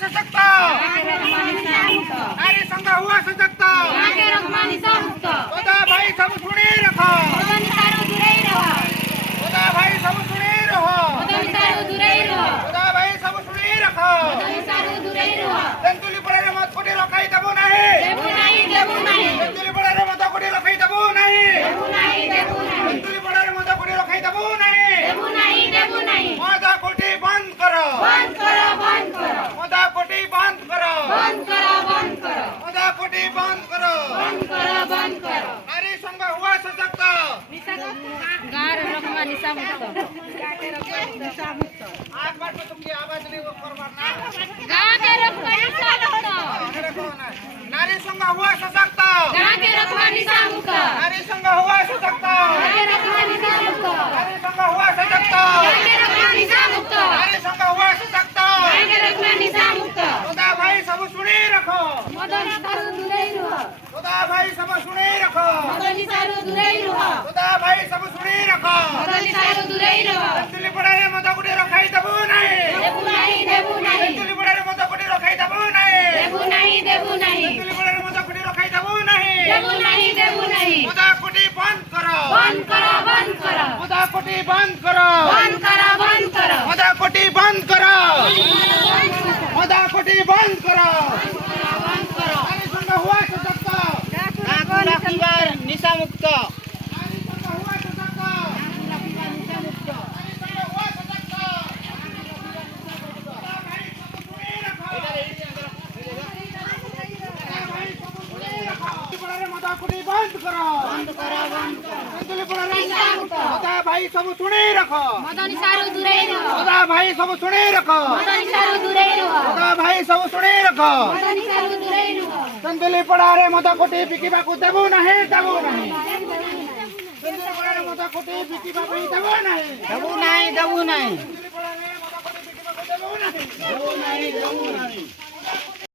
सशक्त, नारी संघ हुआ सशक्त, सदा भाई सब सुनी रखो, सदा भाई सब सुनी रहो, सदा भाई सब सुनी रखो, तेंतुली पड़े मत कोटी रखाई देबो नहीं, तेंतुली पड़े मत कोटी रखाई देबो नहीं, तेंतुली पड़े मत कोटी रखाई देबो नहीं, मदा कोटी बंद करो, मदा कोटी बंद करो, मदा कोटी बंद करो, नारी संघ हुआ सशक्त, आज बात में तुमकी आवाज नहीं वो करवाना, नारी संघ हुआ सशक्त, नारी संघ हुआ सशक्त, नारी संघ हुआ सशक्त, नारी संघ हुआ सशक्त, सदा भाई सब सुनी रखो, सदा भाई सब सुनी रखो, सदा भाई सब सुनी रखो, तेंतुली पड़ारे मत कोटी रखाई देबो नहीं, तेंतुली पड़ारे मत कोटी रखाई देबो नहीं, तेंतुली पड़ारे मत कोटी रखाई देबो नहीं, मदा कोटी बंद करो, मदा कोटी बंद करो, मदा कोटी बंद करो, मदा कोटी बंद करो, नारी संघ हुआ सशक्त, निशा मुक्त, नारी संघ हुआ सशक्त, नारी संघ हुआ सशक्त, सदा भाई सब सुनी रखो, सदा भाई सब सुनी रखो, पड़ारे मदा कोटी बंद करो, तेंतुली पड़ारे सदा भाई सब सुनी रखो, सदा भाई सब सुनी रखो, सदा भाई सब सुनी रखो, तेंतुली पड़ारे मदा कोटी बिकिबा को देबो नहीं, तेंतुली पड़ारे मदा कोटी बिकिबा को देबो नहीं, तेंतुली पड़ारे मदा कोटी बिकिबा को देबो नहीं।